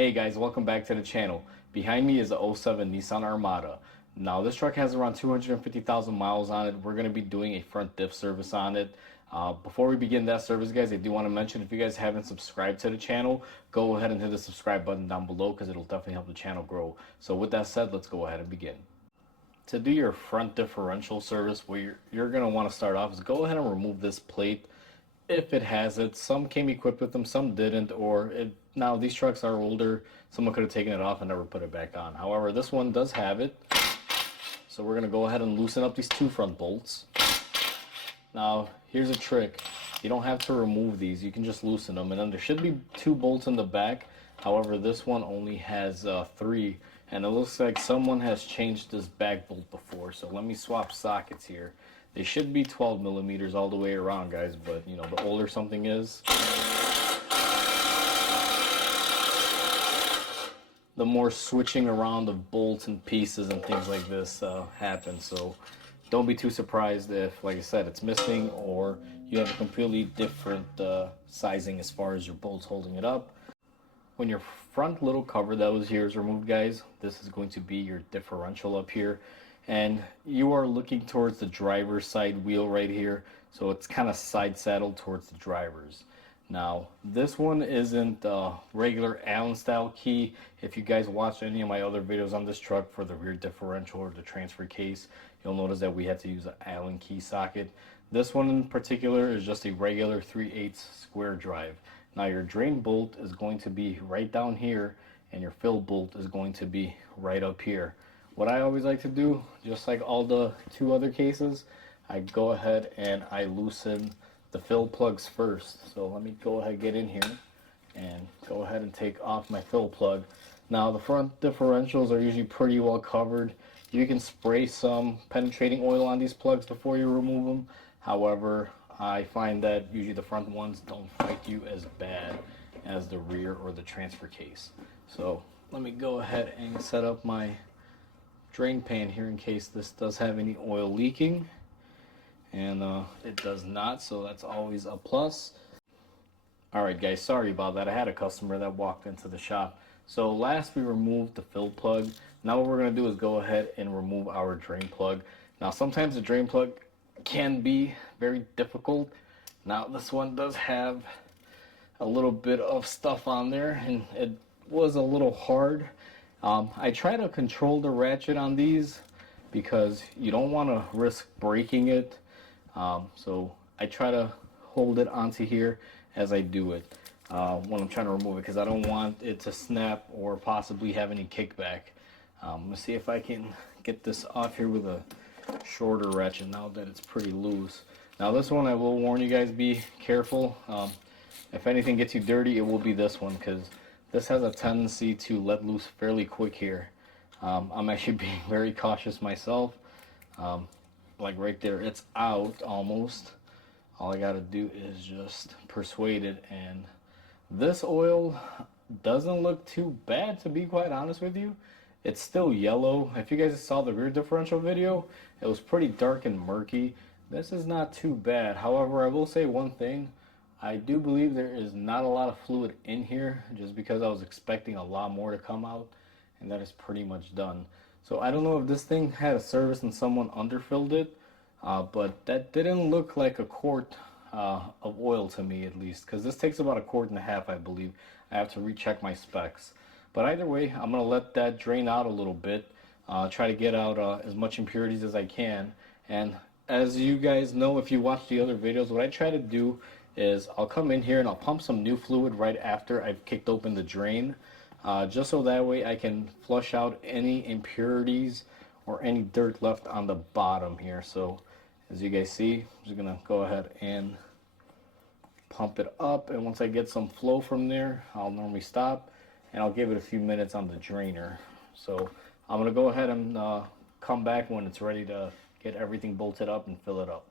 Hey guys, welcome back to the channel. Behind me is a '07 Nissan Armada. Now this truck has around 250,000 miles on it. We're going to be doing a front diff service on it. Before we begin that service, guys, I do want to mention if you guys haven't subscribed to the channel, go ahead and hit the subscribe button down below because it'll definitely help the channel grow. So with that said, let's go ahead and begin. To do your front differential service, what you're going to want to start off is go ahead and remove this plate if it has it. Some came equipped with them, some didn't, or now these trucks are older, someone could have taken it off and never put it back on. However, this one does have it, so we're going to go ahead and loosen up these two front bolts. Now here's a trick: you don't have to remove these, you can just loosen them, and then there should be two bolts in the back. However, this one only has three, and it looks like someone has changed this back bolt before. So let me swap sockets here. They should be 12 millimeters all the way around, guys, but you know, the older something is, the more switching around of bolts and pieces and things like this happen. So don't be too surprised if, like I said, it's missing or you have a completely different sizing as far as your bolts holding it up. When your front little cover that was here is removed, guys, this is going to be your differential up here, and you are looking towards the driver's side wheel right here, so it's kind of side saddled towards the driver's. Now this one isn't a regular Allen style key. If you guys watched any of my other videos on this truck for the rear differential or the transfer case, you'll notice that we had to use an Allen key socket. This one in particular is just a regular 3/8 square drive. Now your drain bolt is going to be right down here, and your fill bolt is going to be right up here. What I always like to do, just like all the two other cases, I go ahead and I loosen the fill plugs first. So let me go ahead and get in here and go ahead and take off my fill plug. Now the front differentials are usually pretty well covered. You can spray some penetrating oil on these plugs before you remove them. However, I find that usually the front ones don't fight you as bad as the rear or the transfer case. So let me go ahead and set up my drain pan here in case this does have any oil leaking, and it does not, so that's always a plus. Alright guys, sorry about that. I had a customer that walked into the shop. So last we removed the fill plug. Now what we're going to do is go ahead and remove our drain plug. Now sometimes the drain plug can be very difficult. Now this one does have a little bit of stuff on there, and it was a little hard. I try to control the ratchet on these because you don't want to risk breaking it. So I try to hold it onto here as I do it when I'm trying to remove it, because I don't want it to snap or possibly have any kickback. Let's see if I can get this off here with a shorter ratchet now that it's pretty loose. Now this one, I will warn you guys, be careful. If anything gets you dirty, it will be this one, because this has a tendency to let loose fairly quick here. I'm actually being very cautious myself. Like right there, it's out almost. All I gotta do is just persuade it, and this oil doesn't look too bad, to be quite honest with you. It's still yellow. If you guys saw the rear differential video, it was pretty dark and murky. This is not too bad. However, I will say one thing. I do believe there is not a lot of fluid in here, just because I was expecting a lot more to come out, and that is pretty much done. So I don't know if this thing had a service and someone underfilled it, but that didn't look like a quart of oil to me, at least, because this takes about 1.5 quarts, I believe. I have to recheck my specs. But either way, I'm going to let that drain out a little bit, try to get out as much impurities as I can. And as you guys know, if you watch the other videos, what I try to do is I'll come in here and I'll pump some new fluid right after I've kicked open the drain, just so that way I can flush out any impurities or any dirt left on the bottom here. So as you guys see, I'm just gonna go ahead and pump it up, and once I get some flow from there, I'll normally stop and I'll give it a few minutes on the drainer. So I'm gonna go ahead and come back when it's ready to get everything bolted up and fill it up.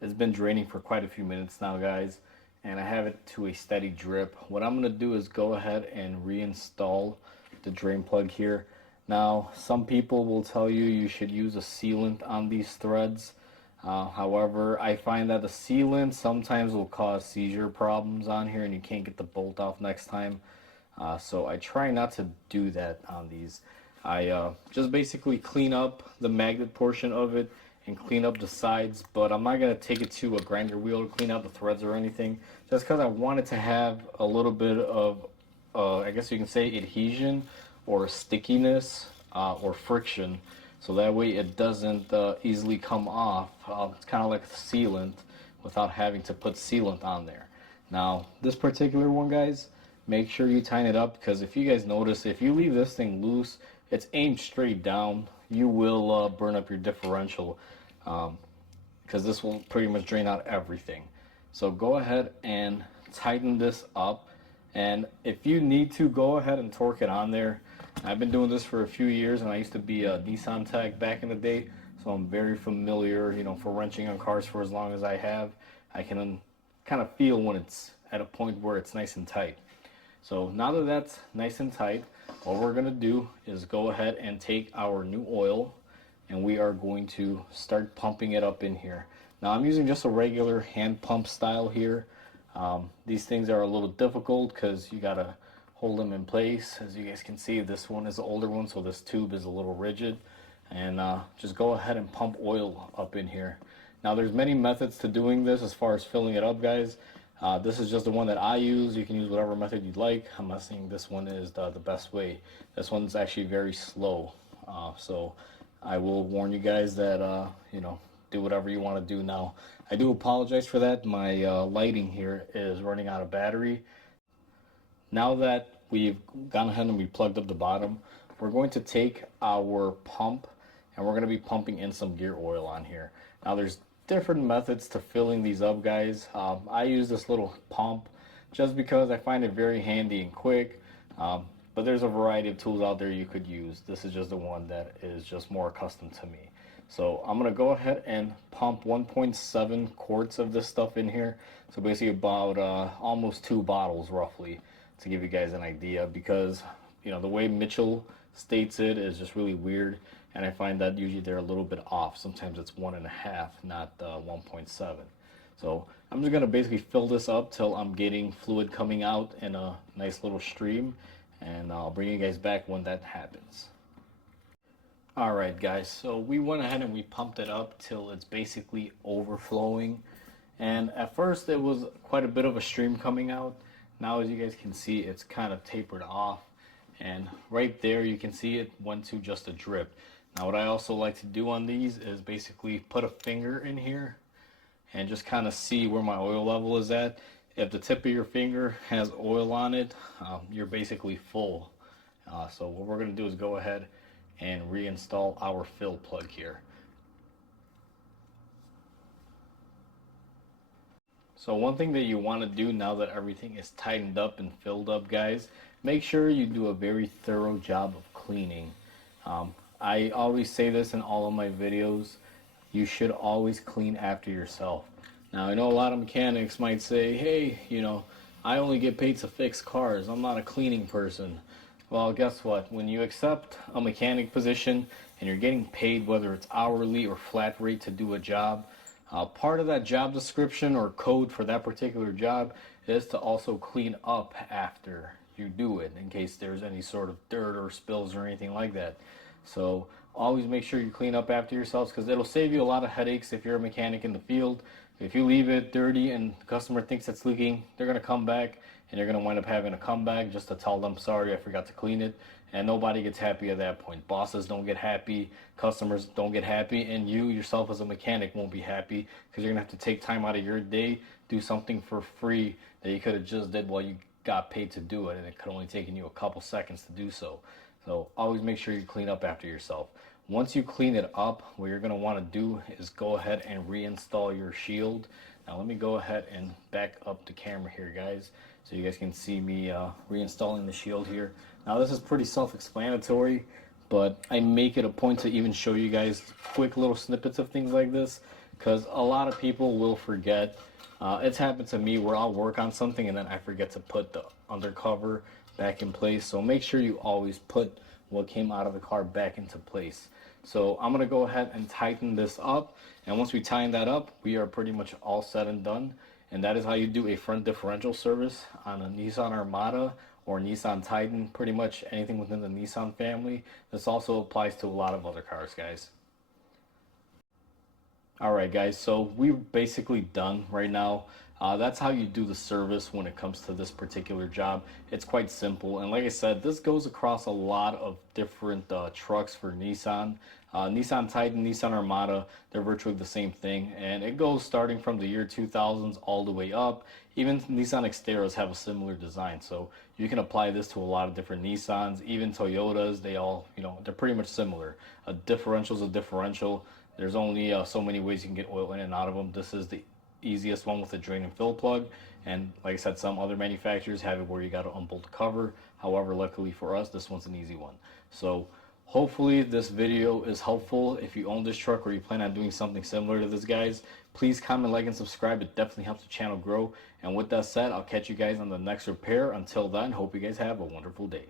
It's been draining for quite a few minutes now, guys, and I have it to a steady drip. What I'm going to do is go ahead and reinstall the drain plug here. Now, some people will tell you you should use a sealant on these threads. However, I find that the sealant sometimes will cause seizure problems on here and you can't get the bolt off next time. So I try not to do that on these. I just basically clean up the magnet portion of it and clean up the sides, but I'm not going to take it to a grinder wheel to clean out the threads or anything, just because I want it to have a little bit of, I guess you can say, adhesion or stickiness or friction, so that way it doesn't easily come off. It's kind of like a sealant without having to put sealant on there. Now, this particular one, guys, make sure you tighten it up, because if you guys notice, if you leave this thing loose, it's aimed straight down, you will burn up your differential, because this will pretty much drain out everything. So go ahead and tighten this up, and if you need to, go ahead and torque it on there. I've been doing this for a few years, and I used to be a Nissan tech back in the day, so I'm very familiar, for wrenching on cars for as long as I have. I can kind of feel when it's at a point where it's nice and tight. So now that that's nice and tight, what we're going to do is go ahead and take our new oil, and we are going to start pumping it up in here. Now I'm using just a regular hand pump style here. These things are a little difficult because you got to hold them in place. As you guys can see, this one is the older one, so this tube is a little rigid. And just go ahead and pump oil up in here. Now there's many methods to doing this as far as filling it up, guys. This is just the one that I use. You can use whatever method you'd like. I'm not saying this one is the best way. This one's actually very slow. So I will warn you guys that, do whatever you want to do. Now, I do apologize for that. My lighting here is running out of battery. Now that we've gone ahead and we plugged up the bottom, we're going to take our pump and we're going to be pumping in some gear oil on here. Now there's different methods to filling these up, guys. I use this little pump just because I find it very handy and quick. But there's a variety of tools out there you could use. This is just the one that is just more accustomed to me. So I'm going to go ahead and pump 1.7 quarts of this stuff in here. So basically about almost 2 bottles roughly, to give you guys an idea, because the way Mitchell states it is just really weird, and I find that usually they're a little bit off. Sometimes it's 1.5, not 1.7. So I'm just gonna basically fill this up till I'm getting fluid coming out in a nice little stream, and I'll bring you guys back when that happens. Alright guys, so we went ahead and we pumped it up till it's basically overflowing, and at first it was quite a bit of a stream coming out. Now as you guys can see, it's kind of tapered off, and right there you can see it went to just a drip. Now what I also like to do on these is basically put a finger in here and just kind of see where my oil level is at. If the tip of your finger has oil on it, you're basically full. So what we're going to do is go ahead and reinstall our fill plug here. So one thing that you want to do now that everything is tightened up and filled up, guys, make sure you do a very thorough job of cleaning. I always say this in all of my videos, you should always clean after yourself. Now I know a lot of mechanics might say, hey, I only get paid to fix cars, I'm not a cleaning person. Well, guess what? When you accept a mechanic position and you're getting paid, whether it's hourly or flat rate to do a job, part of that job description or code for that particular job is to also clean up after you do it, in case there's any sort of dirt or spills or anything like that. So always make sure you clean up after yourselves, because it'll save you a lot of headaches if you're a mechanic in the field. If you leave it dirty and the customer thinks it's leaking, they're going to come back and you're going to wind up having to come back just to tell them, sorry, I forgot to clean it. And nobody gets happy at that point. Bosses don't get happy, customers don't get happy, and you yourself as a mechanic won't be happy, because you're going to have to take time out of your day, do something for free that you could have just did while you got paid to do it, and it could only taken you a couple seconds to do so. So always make sure you clean up after yourself. Once you clean it up, what you're going to want to do is go ahead and reinstall your shield. Now let me go ahead and back up the camera here, guys, so you guys can see me reinstalling the shield here. Now this is pretty self-explanatory, but I make it a point to even show you guys quick little snippets of things like this, because a lot of people will forget. It's happened to me where I'll work on something and then I forget to put the undercover back in place. So make sure you always put what came out of the car back into place. So I'm going to go ahead and tighten this up, and once we tighten that up, we are pretty much all said and done. And that is how you do a front differential service on a Nissan Armada or Nissan Titan, pretty much anything within the Nissan family. This also applies to a lot of other cars, guys. All right, guys, so we're basically done right now. That's how you do the service when it comes to this particular job. It's quite simple. And like I said, this goes across a lot of different trucks for Nissan. Nissan Titan, Nissan Armada, they're virtually the same thing. And it goes starting from the year 2000s all the way up. Even Nissan Xteras have a similar design. So you can apply this to a lot of different Nissans, even Toyotas. They all, they're pretty much similar. A differential is a differential. There's only so many ways you can get oil in and out of them. This is the easiest one with a drain and fill plug. And like I said, some other manufacturers have it where you got to unbolt the cover. However, luckily for us, this one's an easy one. So hopefully this video is helpful. If you own this truck or you plan on doing something similar to this, guys, please comment, like, and subscribe. It definitely helps the channel grow. And with that said, I'll catch you guys on the next repair. Until then, hope you guys have a wonderful day.